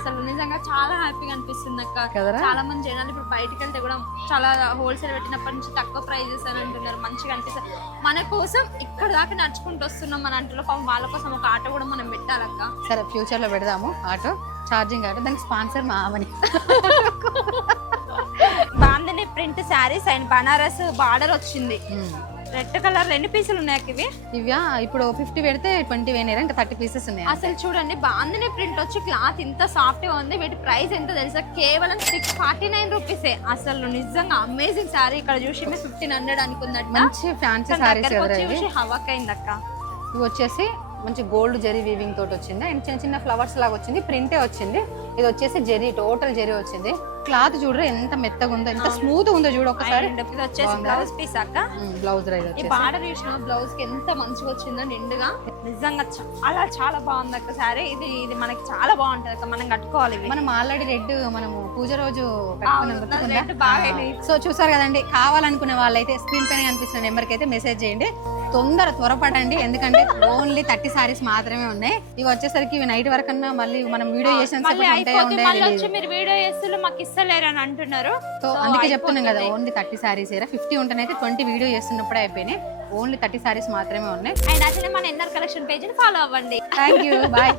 అసలు నిజంగా చాలా హ్యాపీగా అనిపిస్తుంది అక్క. కదరా? చాలా మంది జనాలు ఇప్పుడు బయటకు వెళ్తే కూడా చాలా హోల్సేల్ పెట్టినప్పటి నుంచి తక్కువ ప్రైజెస్ అని అంటున్నారు. మంచిగా అనిపిస్తుంది. మన కోసం ఇక్కడ దాకా నడుచుకుంటూ వస్తున్నాం మన అంటులో, పాపం వాళ్ళ కోసం ఒక ఆటో కూడా మనం పెట్టాలక్క. సరే ఫ్యూచర్ లో పెడదాము ఆటో, ఛార్జింగ్ ఆటో. దానికి స్పాన్సర్ మా Aamani. Bandhani print sarees and Banaras border వచ్చింది. రెడ్ కలర్ ఎన్ని పీసులు ఉన్నాయి ఇవి? ఇవ్యా ఇప్పుడు 50 పెడితే 20 వేయలేరా, ఇంకా 30 పీసెస్ ఉన్నాయి. అసలు చూడండి బాందని ప్రింట్ వచ్చి క్లాత్ ఇంత సాఫ్ట్ గా ఉంది. వీటి ప్రైస్ ఎంత తెలుసా? కేవలం 649 రూపీసే. అసలు నిజంగా అమేజింగ్ శారీ. ఇక్కడ చూసి 1500 అనుకుందట. మంచి ఫ్యాన్సీ సారీస్ చూసి హవాక్ అయింది అక్క. ఇవి వచ్చేసి మంచి గోల్డ్ జెరీ వీవింగ్ తోటి వచ్చింది అండ్ చిన్న చిన్న ఫ్లవర్స్ లాగా వచ్చింది. ప్రింటే వచ్చింది. ఇది వచ్చేసి జెరీ, టోటల్ జెరీ వచ్చింది. క్లాత్ చూడరు ఎంత మెత్తగా ఉందో, ఎంత స్మూత్ ఉందో చూడు ఒకసారి. ఇది వచ్చేసి బ్లౌజ్ పీస్ అక్క. బ్లౌజ్ ఈ బార్డర్ చూసిన బ్లౌజ్ కి ఎంత మంచిగా వచ్చిందో నిండుగా. నిజంగా చాలా చాలా బాగుంది అక్క సారీ. ఇది మనకి చాలా బాగుంటది అక్క. మనం కట్టుకోవాలి. మనం ఆల్రెడీ రెడ్ మనము పూజ రోజు బాగా. సో చూసారు కదండి, కావాలనుకునే వాళ్ళైతే స్క్రీన్ పైన కనిపిస్తున్న నెంబర్కి అయితే మెసేజ్ చేయండి. త్వరపడండి, ఎందుకంటే ఓన్లీ 30 సారీస్ మాత్రమే ఉన్నాయి. ఇవి వచ్చేసరికి ఇవి నైట్ వరకు అన్నా మళ్ళీ మనం వీడియో చేసిన మీరు వీడియో చేస్తే మాకు ఇస్తలేరు అని అంటున్నారు. సో అందుకే చెప్తున్నాం కదా, ఓన్లీ 30 సారీస్. 50 ఉంటేనైతే 20 వీడియో చేస్తున్నప్పుడే అయిపోయినాయి. ఓన్లీ 30 సారీస్ మాత్రమే ఉన్నాయి. అండ్ అట్లనే మన ఎన్ఆర్ కలెక్షన్ పేజ్ ని ఫాలో అవ్వండి. Thank you, bye.